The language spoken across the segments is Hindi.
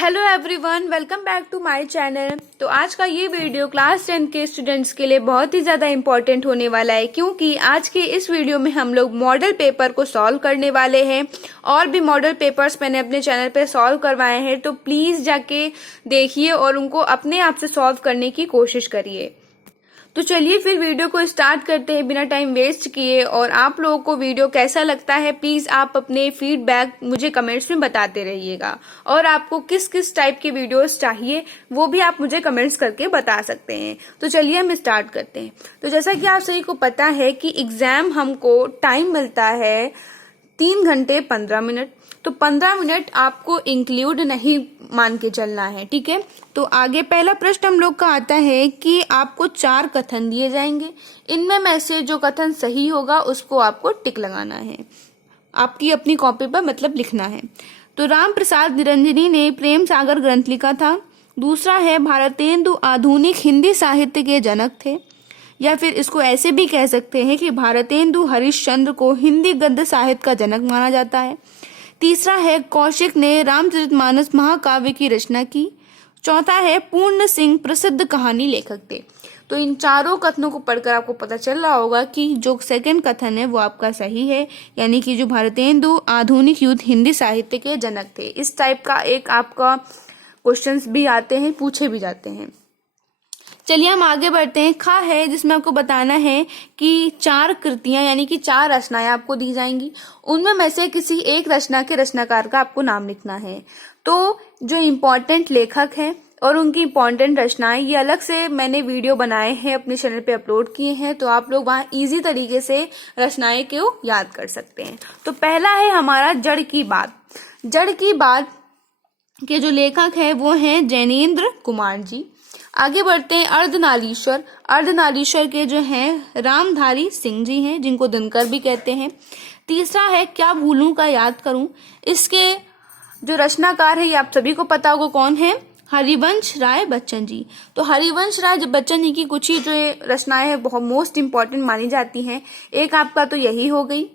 Hello everyone, welcome back to my channel. तो आज का ये वीडियो क्लास 10 के स्टूडेंट्स के लिए बहुत ही ज़्यादा इम्पोर्टेंट होने वाला है, क्योंकि आज के इस वीडियो में हम लोग मॉडल पेपर को सॉल्व करने वाले हैं। और भी मॉडल पेपर्स मैंने अपने चैनल पे सॉल्व करवाए हैं, तो प्लीज़ जाके देखिए और उनको अपने आप से सॉल्व करने की कोशिश करिए। तो चलिए फिर वीडियो को स्टार्ट करते हैं बिना टाइम वेस्ट किए। और आप लोगों को वीडियो कैसा लगता है, प्लीज आप अपने फीडबैक मुझे कमेंट्स में बताते रहिएगा। और आपको किस किस टाइप के वीडियोस चाहिए वो भी आप मुझे कमेंट्स करके बता सकते हैं। तो चलिए हम स्टार्ट करते हैं। तो जैसा कि आप सभी को पता है कि एग्जाम हमको टाइम मिलता है 3 घंटे 15 मिनट। तो 15 मिनट आपको इंक्लूड नहीं मान के चलना है, ठीक है। तो आगे पहला प्रश्न हम लोग का आता है कि आपको 4 कथन दिए जाएंगे। इनमें में से जो कथन सही होगा उसको आपको टिक लगाना है, आपकी अपनी कॉपी पर मतलब लिखना है। तो राम प्रसाद निरंजनी ने प्रेम सागर ग्रंथ लिखा था। दूसरा है भारतेंदु आधुनिक हिंदी साहित्य के जनक थे, या फिर इसको ऐसे भी कह सकते हैं कि भारतेंदु हरिश्चंद्र को हिंदी गद्य साहित्य का जनक माना जाता है। तीसरा है कौशिक ने रामचरितमानस महाकाव्य की रचना की। चौथा है पूर्ण सिंह प्रसिद्ध कहानी लेखक थे। तो इन चारों कथनों को पढ़कर आपको पता चल रहा होगा कि जो सेकंड कथन है वो आपका सही है, यानी कि जो भारतेंदु आधुनिक युद्ध हिंदी साहित्य के जनक थे। इस टाइप का एक आपका क्वेश्चंस भी आते हैं, पूछे भी जाते हैं। चलिए हम आगे बढ़ते हैं। खा है जिसमें आपको बताना है कि 4 कृतियां यानी कि 4 रचनाएं आपको दी जाएंगी। उनमें में से किसी एक रचना के रचनाकार का आपको नाम लिखना है। तो जो इम्पोर्टेंट लेखक हैं और उनकी इम्पोर्टेंट रचनाएं, ये अलग से मैंने वीडियो बनाए हैं, अपने चैनल पे अपलोड किए हैं, तो आप लोग वहां इजी तरीके से रचनाएं को याद कर सकते हैं। तो पहला है हमारा जड़ की बात। जड़ की बात के जो लेखक है वो हैं जैनेन्द्र कुमार जी। आगे बढ़ते हैं अर्धनारीश्वर। अर्धनारीश्वर के जो हैं रामधारी सिंह जी हैं, जिनको दिनकर भी कहते हैं। तीसरा है क्या भूलूं का याद करूं। इसके जो रचनाकार है ये आप सभी को पता होगा कौन है, हरिवंश राय बच्चन जी। तो हरिवंश राय बच्चन जी की कुछ ही जो रचनाएं हैं बहुत मोस्ट इंपॉर्टेंट मानी जाती हैं। एक आपका तो यही हो गई।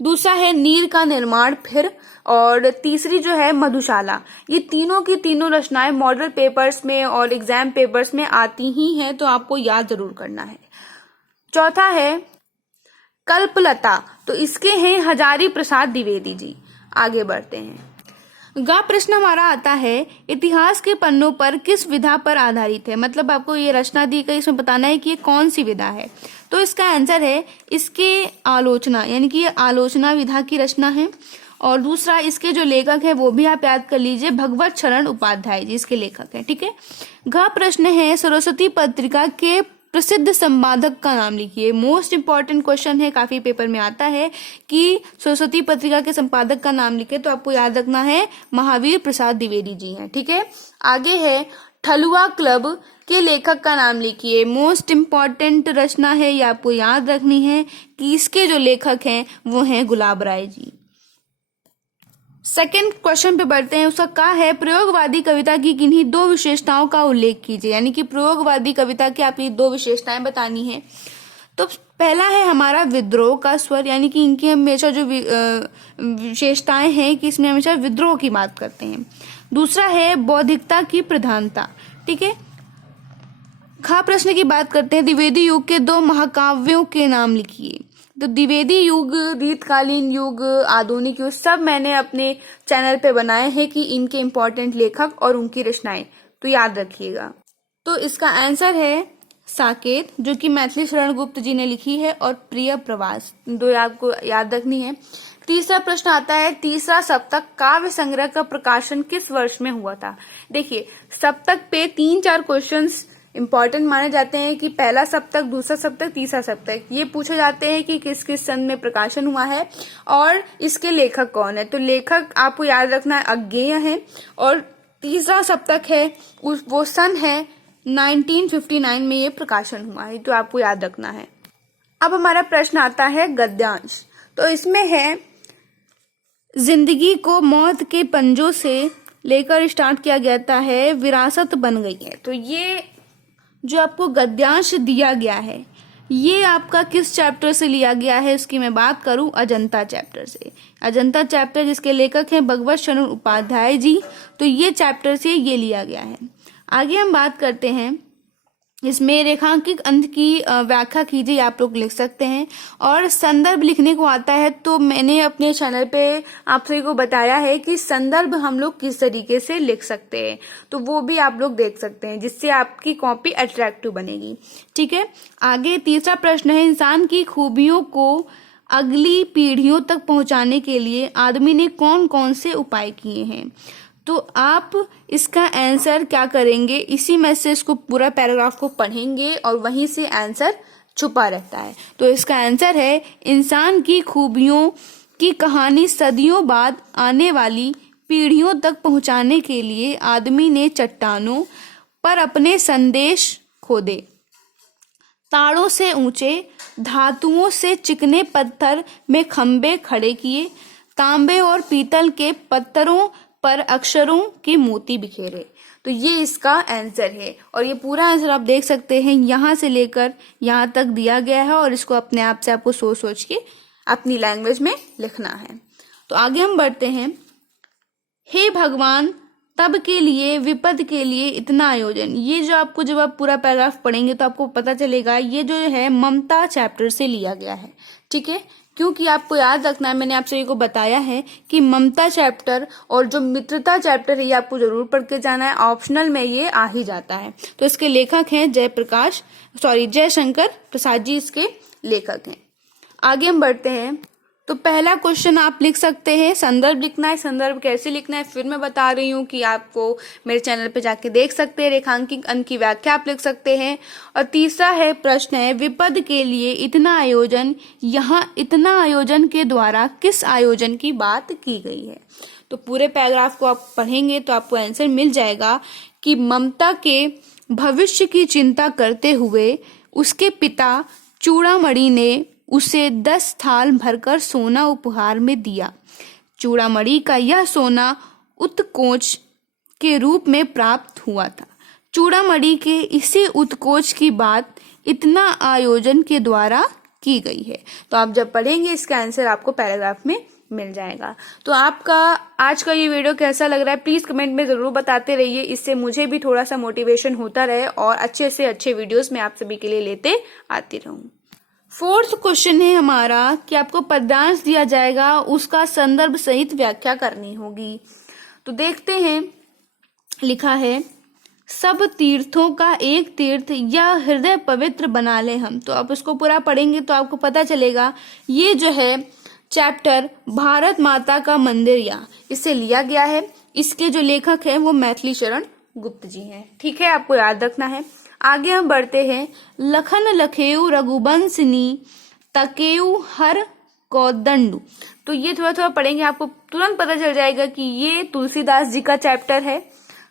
दूसरा है नीर का निर्माण फिर, और तीसरी जो है मधुशाला। ये तीनों की तीनों रचनाएं मॉडल पेपर्स में और एग्जाम पेपर्स में आती ही हैं, तो आपको याद जरूर करना है। चौथा है कल्पलता। तो इसके हैं हजारी प्रसाद द्विवेदी जी। आगे बढ़ते हैं। गा प्रश्न हमारा आता है इतिहास के पन्नों पर किस विधा पर आधारित है। मतलब आपको ये रचना दी गई, इसमें बताना है कि ये कौन सी विधा है। तो इसका आंसर है इसके आलोचना, यानी कि ये आलोचना विधा की रचना है। और दूसरा इसके जो लेखक है वो भी आप याद कर लीजिए, भगवत शरण उपाध्याय जी इसके लेखक है, ठीक है। घ प्रश्न है सरस्वती पत्रिका के प्रसिद्ध संपादक का नाम लिखिए। मोस्ट इंपॉर्टेंट क्वेश्चन है, काफी पेपर में आता है कि सरस्वती पत्रिका के संपादक का नाम लिखे, तो आपको याद रखना है महावीर प्रसाद द्विवेदी जी हैं, ठीक है। आगे है ठलुआ क्लब के लेखक का नाम लिखिए। मोस्ट इंपॉर्टेंट रचना है, ये आपको याद रखनी है कि इसके जो लेखक हैं वो हैं गुलाब राय जी। सेकंड क्वेश्चन पे बढ़ते हैं। उसका क्या है प्रयोगवादी कविता की किन्हीं 2 विशेषताओं का उल्लेख कीजिए। यानी कि प्रयोगवादी कविता की आपकी 2 विशेषताएं बतानी है। तो पहला है हमारा विद्रोह का स्वर, यानी कि इनकी हमेशा जो विशेषताएं हैं कि इसमें हमेशा विद्रोह की बात करते हैं। दूसरा है बौद्धिकता की प्रधानता, ठीक है। खा प्रश्न की बात करते हैं द्विवेदी युग के 2 महाकाव्यों के नाम लिखिए। तो द्विवेदी युग, रीतकालीन युग, आधुनिक युग सब मैंने अपने चैनल पे बनाए हैं कि इनके इम्पोर्टेंट लेखक और उनकी रचनाएं, तो याद रखिएगा। तो इसका आंसर है साकेत, जो कि मैथिली शरण गुप्त जी ने लिखी है, और प्रिय प्रवास, 2 आपको याद रखनी है। तीसरा प्रश्न आता है तीसरा सप्तक काव्य संग्रह का प्रकाशन किस वर्ष में हुआ था। देखिए सप्तक पे 3-4 क्वेश्चंस इंपॉर्टेंट माने जाते हैं कि पहला सप्तक, दूसरा सप्तक, तीसरा सप्तक। ये पूछे जाते हैं कि किस किस सन में प्रकाशन हुआ है और इसके लेखक कौन है। तो लेखक आपको याद रखना है अज्ञेय है, और तीसरा सप्तक है वो सन है 1959 में ये प्रकाशन हुआ है, तो आपको याद रखना है। अब हमारा प्रश्न आता है गद्यांश। तो इसमें है जिंदगी को मौत के पंजों से लेकर स्टार्ट किया गया है, विरासत बन गई है। तो ये जो आपको गद्यांश दिया गया है ये आपका किस चैप्टर से लिया गया है, इसकी मैं बात करूं अजंता चैप्टर से। अजंता चैप्टर जिसके लेखक हैं भगवत शरण उपाध्याय जी, तो ये चैप्टर से ये लिया गया है। आगे हम बात करते हैं, इसमें रेखांकित अंक की व्याख्या कीजिए, आप लोग लिख सकते हैं। और संदर्भ लिखने को आता है तो मैंने अपने चैनल पे आप सभी को बताया है कि संदर्भ हम लोग किस तरीके से लिख सकते हैं, तो वो भी आप लोग देख सकते हैं, जिससे आपकी कॉपी अट्रैक्टिव बनेगी। ठीक है, आगे तीसरा प्रश्न है, इंसान की खूबियों को अगली पीढ़ियों तक पहुंचाने के लिए आदमी ने कौन कौन से उपाय किए हैं। तो आप इसका आंसर क्या करेंगे, इसी में से इसको पूरा पैराग्राफ को पढ़ेंगे और वहीं से आंसर छुपा रहता है। तो इसका आंसर है, इंसान की खूबियों की कहानी सदियों बाद आने वाली पीढ़ियों तक पहुंचाने के लिए आदमी ने चट्टानों पर अपने संदेश खोदे, तारों से ऊंचे, धातुओं से चिकने पत्थर में खंबे खड़े किए, तांबे और पीतल के पत्थरों पर अक्षरों के मोती बिखेरे। तो ये इसका आंसर है, और ये पूरा आंसर आप देख सकते हैं, यहाँ से लेकर यहाँ तक दिया गया है, और इसको अपने आप से आपको सोच सोच के अपनी लैंग्वेज में लिखना है। तो आगे हम बढ़ते हैं, हे भगवान तब के लिए विपद के लिए इतना आयोजन। ये जो आपको जब आप पूरा पैराग्राफ पढ़ेंगे तो आपको पता चलेगा ये जो है ममता चैप्टर से लिया गया है। ठीक है, क्योंकि आपको याद रखना है, मैंने आप सभी को बताया है कि ममता चैप्टर और जो मित्रता चैप्टर है ये आपको जरूर पढ़ के जाना है, ऑप्शनल में ये आ ही जाता है। तो इसके लेखक हैं जयशंकर प्रसाद जी, इसके लेखक हैं। आगे हम बढ़ते हैं, तो पहला क्वेश्चन आप लिख सकते हैं, संदर्भ लिखना है। संदर्भ कैसे लिखना है फिर मैं बता रही हूँ कि आपको मेरे चैनल पे जाके देख सकते हैं। रेखांकित अंक की व्याख्या आप लिख सकते हैं। और तीसरा है प्रश्न है, विपद के लिए इतना आयोजन, यहाँ इतना आयोजन के द्वारा किस आयोजन की बात की गई है। तो पूरे पैराग्राफ को आप पढ़ेंगे तो आपको आंसर मिल जाएगा कि ममता के भविष्य की चिंता करते हुए उसके पिता चूड़ामणि ने उसे 10 थाल भरकर सोना उपहार में दिया। चूड़ामणि का यह सोना उत्कोच के रूप में प्राप्त हुआ था। चूड़ामणि के इसी उत्कोच की बात इतना आयोजन के द्वारा की गई है। तो आप जब पढ़ेंगे इसका आंसर आपको पैराग्राफ में मिल जाएगा। तो आपका आज का ये वीडियो कैसा लग रहा है प्लीज कमेंट में जरूर बताते रहिए, इससे मुझे भी थोड़ा सा मोटिवेशन होता रहे और अच्छे से अच्छे वीडियोस मैं आप सभी के लिए लेते आती रहूं। फोर्थ क्वेश्चन है हमारा कि आपको पद्यांश दिया जाएगा, उसका संदर्भ सहित व्याख्या करनी होगी। तो देखते हैं, लिखा है, सब तीर्थों का एक तीर्थ या हृदय पवित्र बना ले हम। तो आप इसको पूरा पढ़ेंगे तो आपको पता चलेगा ये जो है चैप्टर भारत माता का मंदिर या इससे लिया गया है। इसके जो लेखक हैं वो मैथिली शरण गुप्त जी हैं। ठीक है, आपको याद रखना है। आगे हम बढ़ते हैं, लखन लखेऊ रघुवंशनी तकेऊ हर कौदंडु। तो ये थोड़ा थोड़ा पढ़ेंगे, आपको तुरंत पता चल जाएगा कि ये तुलसीदास जी का चैप्टर है,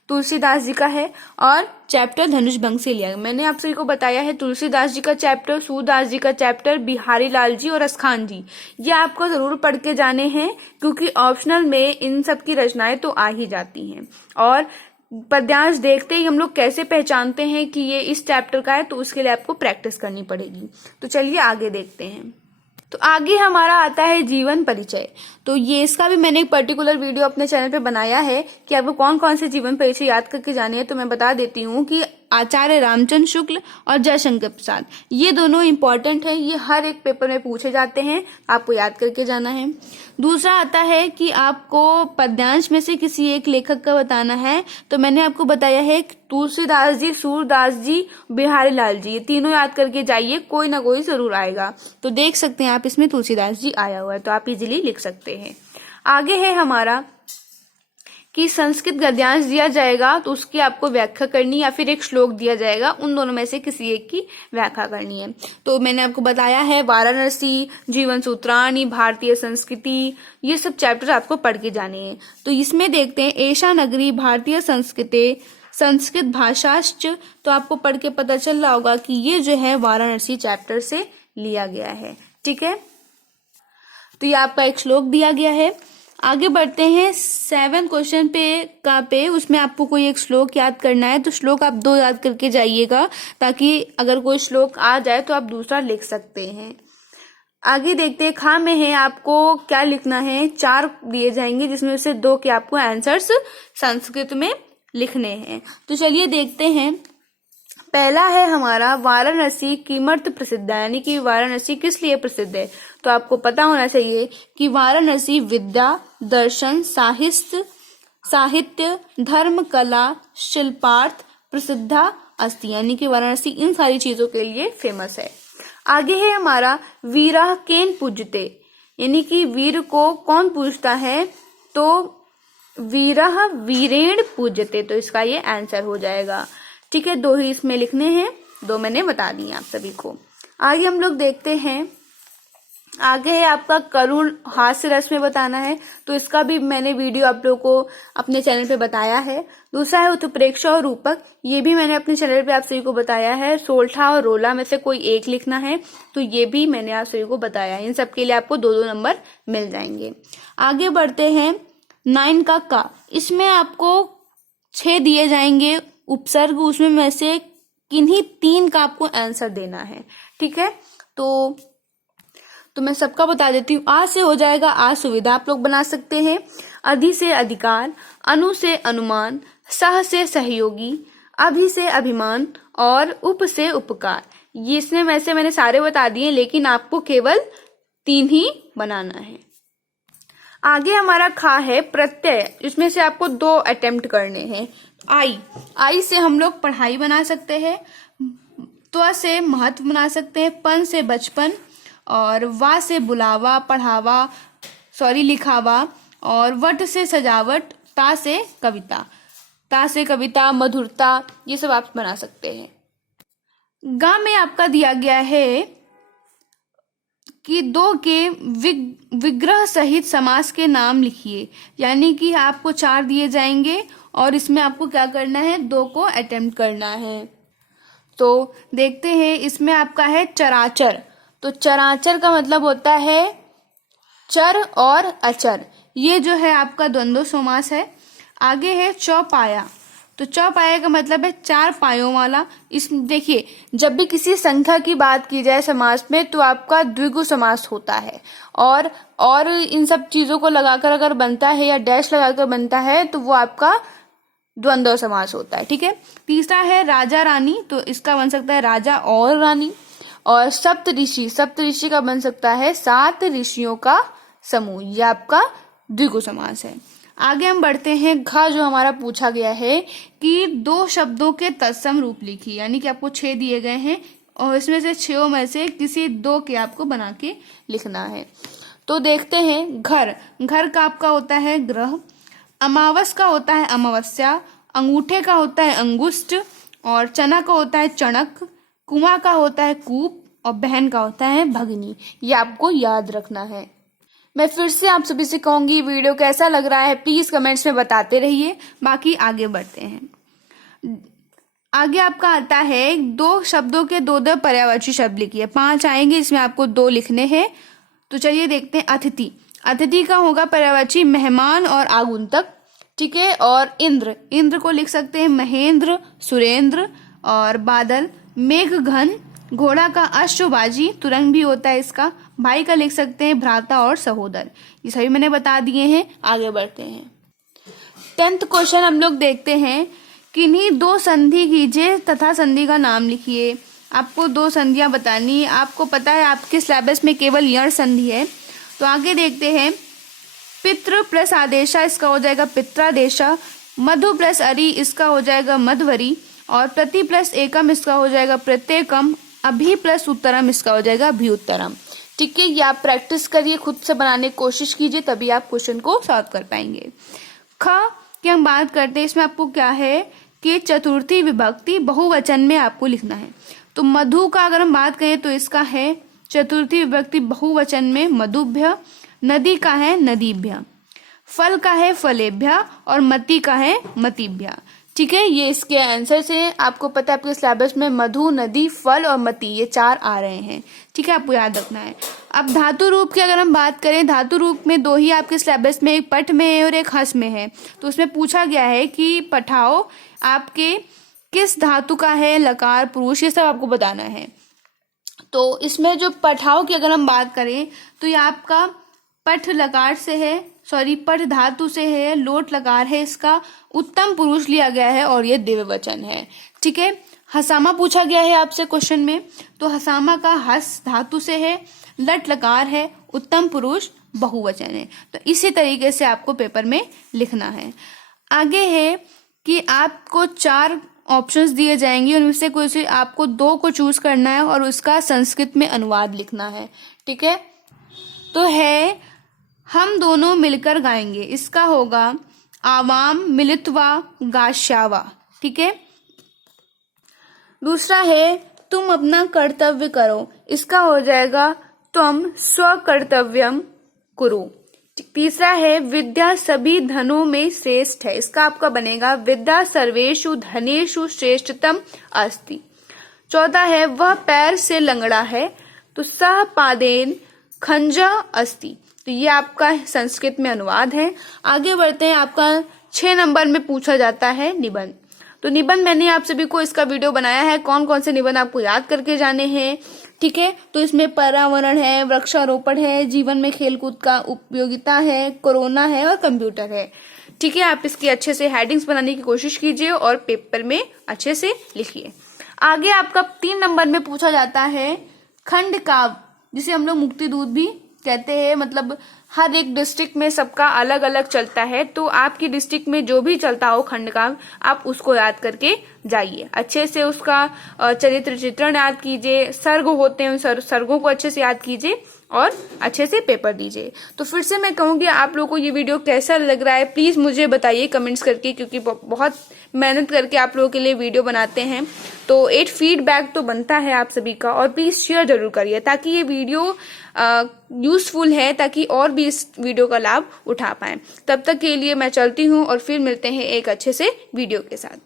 तुलसीदास जी का है, और चैप्टर धनुष भंग से लिया। मैंने आप सभी को बताया है तुलसीदास जी का चैप्टर, सूरदास जी का चैप्टर, बिहारी लाल जी और असखान जी, ये आपको जरूर पढ़ के जाने हैं, क्योंकि ऑप्शनल में इन सब की रचनाएं तो आ ही जाती हैं। और पद्यांश देखते ही हम लोग कैसे पहचानते हैं कि ये इस चैप्टर का है, तो उसके लिए आपको प्रैक्टिस करनी पड़ेगी। तो चलिए आगे देखते हैं। तो आगे हमारा आता है जीवन परिचय। तो ये इसका भी मैंने एक पर्टिकुलर वीडियो अपने चैनल पे बनाया है कि आपको कौन कौन से जीवन परिचय याद करके जाने हैं। तो मैं बता देती हूँ कि आचार्य रामचंद्र शुक्ल और जयशंकर प्रसाद, ये दोनों इंपॉर्टेंट है, ये हर एक पेपर में पूछे जाते हैं, आपको याद करके जाना है। दूसरा आता है कि आपको पद्यांश में से किसी एक लेखक का बताना है। तो मैंने आपको बताया है तुलसीदास जी, सूरदास जी, बिहारी लाल जी, ये तीनों याद करके जाइए, कोई ना कोई जरूर आएगा। तो देख सकते हैं आप इसमें तुलसीदास जी आया हुआ है, तो आप इजीली लिख सकते हैं। आगे है हमारा कि संस्कृत गद्यांश दिया जाएगा, तो उसकी आपको व्याख्या करनी, या फिर एक श्लोक दिया जाएगा, उन दोनों में से किसी एक की व्याख्या करनी है। तो मैंने आपको बताया है वाराणसी, जीवन सूत्राणी, भारतीय संस्कृति, ये सब चैप्टर आपको पढ़ के जाने हैं। तो इसमें देखते हैं, एषा नगरी भारतीय संस्कृति संस्कृत भाषाश्च। तो आपको पढ़ के पता चल रहा होगा कि ये जो है वाराणसी चैप्टर से लिया गया है। ठीक है, तो ये आपका एक श्लोक दिया गया है। आगे बढ़ते हैं 7 क्वेश्चन पे उसमें आपको कोई एक श्लोक याद करना है। तो श्लोक आप 2 याद करके जाइएगा, ताकि अगर कोई श्लोक आ जाए तो आप दूसरा लिख सकते हैं। आगे देखते हैं खा में है, आपको क्या लिखना है। 4 दिए जाएंगे जिसमें से 2 के आपको आंसर्स संस्कृत में लिखने हैं। तो चलिए देखते हैं। पहला है हमारा वाराणसी किमर्थ प्रसिद्ध है, यानी कि वाराणसी किस लिए प्रसिद्ध है। तो आपको पता होना चाहिए कि वाराणसी विद्या, दर्शन, साहित्य, धर्म, कला, शिल्पार्थ प्रसिद्धा अस्ति, यानी कि वाराणसी इन सारी चीजों के लिए फेमस है। आगे है हमारा वीरा केन पूजते, यानी कि वीर को कौन पूजता है। तो वीरः वीरेण पूजते, तो इसका ये आंसर हो जाएगा। ठीक है, 2 ही इसमें लिखने हैं, 2 मैंने बता दिए आप सभी को। आगे हम लोग देखते हैं। आगे है आपका करुण हास्य रस में बताना है। तो इसका भी मैंने वीडियो आप लोगों को अपने चैनल पे बताया है। दूसरा है उत्प्रेक्षा और रूपक, ये भी मैंने अपने चैनल पे आप सभी को बताया है। सोल्ठा और रोला में से कोई एक लिखना है, तो ये भी मैंने आप सभी को बताया है। इन सब के लिए आपको 2-2 नंबर मिल जाएंगे। आगे बढ़ते हैं 9 का, इसमें आपको 6 दिए जाएंगे उपसर्ग, उसमें में से किन्हीं 3 का आपको आंसर देना है। ठीक है, तो मैं सबका बता देती हूँ। आ से हो जाएगा असुविधा, आप लोग बना सकते हैं। अधि से अधिकार, अनु से अनुमान, सह से सहयोगी, अभि से अभिमान और उप से उपकार। ये इसमें में से मैंने सारे बता दिए, लेकिन आपको केवल 3 ही बनाना है। आगे हमारा खा है प्रत्यय, इसमें से आपको 2 अटेम्प्ट करने हैं। आई से हम लोग पढ़ाई बना सकते हैं, त्व से महत्व बना सकते हैं, पन से बचपन, और वा से बुलावा, पढ़ावा, लिखावा, और वट से सजावट, ता से कविता, मधुरता, ये सब आप बना सकते हैं। गा में आपका दिया गया है कि 2 के विग्रह सहित समास के नाम लिखिए, यानी कि आपको 4 दिए जाएंगे और इसमें आपको क्या करना है, 2 को अटेम्प्ट करना है। तो देखते हैं, इसमें आपका है चराचर। तो चराचर का मतलब होता है चर और अचर, ये जो है आपका द्वंद्व समास है। आगे है चौपाया, तो चौपाया का मतलब है 4 पायों वाला। इस देखिए, जब भी किसी संख्या की बात की जाए समास में तो आपका द्विगु समास होता है, और इन सब चीजों को लगाकर अगर बनता है या डैश लगाकर बनता है तो वो आपका द्वंद्व समास होता है। ठीक है, तीसरा है राजा रानी, तो इसका बन सकता है राजा और रानी। और सप्त ऋषि का बन सकता है 7 ऋषियों का समूह, ये आपका द्विगु समास है। आगे हम बढ़ते हैं। घ जो हमारा पूछा गया है कि 2 शब्दों के तत्सम रूप लिखिए, यानी कि आपको 6 दिए गए हैं और इसमें से 6 में से किसी 2 के आपको बना के लिखना है। तो देखते हैं। घर का आपका होता है ग्रह, अमावस का होता है अमावस्या, अंगूठे का होता है अंगुष्ठ, और चना का होता है चणक, कुआं का होता है कूप, और बहन का होता है भगनी। ये आपको याद रखना है। मैं फिर से आप सभी से कहूंगी, वीडियो कैसा लग रहा है प्लीज कमेंट्स में बताते रहिए। बाकी आगे बढ़ते हैं। आगे आपका आता है 2 शब्दों के 2 पर्यायवाची शब्द लिखिए। 5 आएंगे, इसमें आपको 2 लिखने हैं। तो चलिए देखते हैं। अतिथि का होगा पर्यायवाची मेहमान और आगुंतक। ठीक है, और इंद्र को लिख सकते हैं महेंद्र, सुरेंद्र, और बादल मेघ घन, घोड़ा का अश्वबाजी, तुरंग भी होता है इसका। भाई का लिख सकते हैं भ्राता और सहोदर। ये सभी मैंने बता दिए हैं। आगे बढ़ते हैं। 10th क्वेश्चन हम लोग देखते हैं। किन्हीं 2 संधि कीजिए तथा संधि का नाम लिखिए। आपको 2 संधियां बतानी है। आपको पता है आपके सिलेबस में केवल यण संधि है। तो आगे देखते हैं। पितृ प्लस आदेशा, इसका हो जाएगा पित्रादेशा। मधु प्लस अरि, इसका हो जाएगा मध्वरी। और प्रति प्लस एकम, इसका हो जाएगा प्रत्येकम। अभि प्लस उत्तरम, इसका हो जाएगा अभिउत्तरम। ठीक है, ये आप प्रैक्टिस करिए, खुद से बनाने की कोशिश कीजिए, तभी आप क्वेश्चन को सॉल्व कर पाएंगे। ख की हम बात करते हैं। इसमें आपको क्या है कि चतुर्थी विभक्ति बहुवचन में आपको लिखना है। तो मधु का अगर हम बात करें तो इसका है चतुर्थी विभक्ति बहुवचन में मधुभ्य। नदी का है नदीभ्य। फल का है फलेभ्य, और मति का है मतिभ्य। ठीक है, ये इसके आंसर से आपको पता है आपके सिलेबस में मधु, नदी, फल और मती ये 4 आ रहे हैं। ठीक है, आपको याद रखना है। अब धातु रूप की अगर हम बात करें, धातु रूप में 2 ही आपके सिलेबस में, एक पठ में है और एक हस में है। तो उसमें पूछा गया है कि पठाओ आपके किस धातु का है, लकार, पुरुष, ये सब आपको बताना है। तो इसमें जो पठाओ की अगर हम बात करें तो ये आपका पठ लकार से है, पठ धातु से है, लोट लकार है, इसका उत्तम पुरुष लिया गया है और ये द्विवचन है। ठीक है, हसामा पूछा गया है आपसे क्वेश्चन में, तो हसामा का हस धातु से है, लट लकार है, उत्तम पुरुष बहुवचन है। तो इसी तरीके से आपको पेपर में लिखना है। आगे है कि आपको 4 ऑप्शंस दिए जाएंगे, उनमें से कोई से आपको 2 को चूज करना है और उसका संस्कृत में अनुवाद लिखना है। ठीक है, तो है हम दोनों मिलकर गाएंगे, इसका होगा आवाम मिलित्वा गाश्यावा। ठीक है, दूसरा है तुम अपना कर्तव्य करो, इसका हो जाएगा तुम स्वकर्तव्यम कुरु। तीसरा है विद्या सभी धनों में श्रेष्ठ है, इसका आपका बनेगा विद्या सर्वेषु धनेषु श्रेष्ठतम अस्ति। चौथा है वह पैर से लंगड़ा है, तो सह पादेन खंजा अस्ति। तो ये आपका संस्कृत में अनुवाद है। आगे बढ़ते हैं, आपका 6 नंबर में पूछा जाता है निबंध। तो निबंध मैंने आप सभी को इसका वीडियो बनाया है, कौन कौन से निबंध आपको याद करके जाने हैं। ठीक है, तो इसमें पर्यावरण है, वृक्षारोपण है, जीवन में खेलकूद का उपयोगिता है, कोरोना है और कंप्यूटर है। ठीक है, आप इसकी अच्छे से हेडिंग्स बनाने की कोशिश कीजिए और पेपर में अच्छे से लिखिए। आगे आपका 3 नंबर में पूछा जाता है खंड काव्य, जिसे हम लोग मुक्ति दूत भी कहते हैं। मतलब हर एक डिस्ट्रिक्ट में सबका अलग अलग चलता है, तो आपकी डिस्ट्रिक्ट में जो भी चलता हो खंड काव्य, आप उसको याद करके जाइए। अच्छे से उसका चरित्र चित्रण याद कीजिए, सर्ग होते हैं उन सर्गों को अच्छे से याद कीजिए और अच्छे से पेपर दीजिए। तो फिर से मैं कहूंगी आप लोगों को ये वीडियो कैसा लग रहा है प्लीज मुझे बताइए कमेंट्स करके, क्योंकि बहुत मेहनत करके आप लोगों के लिए वीडियो बनाते हैं, तो एक फीडबैक तो बनता है आप सभी का। और प्लीज शेयर जरूर करिए ताकि ये वीडियो यूजफुल है, ताकि और भी इस वीडियो का लाभ उठा पाए। तब तक के लिए मैं चलती हूँ और फिर मिलते हैं एक अच्छे से वीडियो के साथ।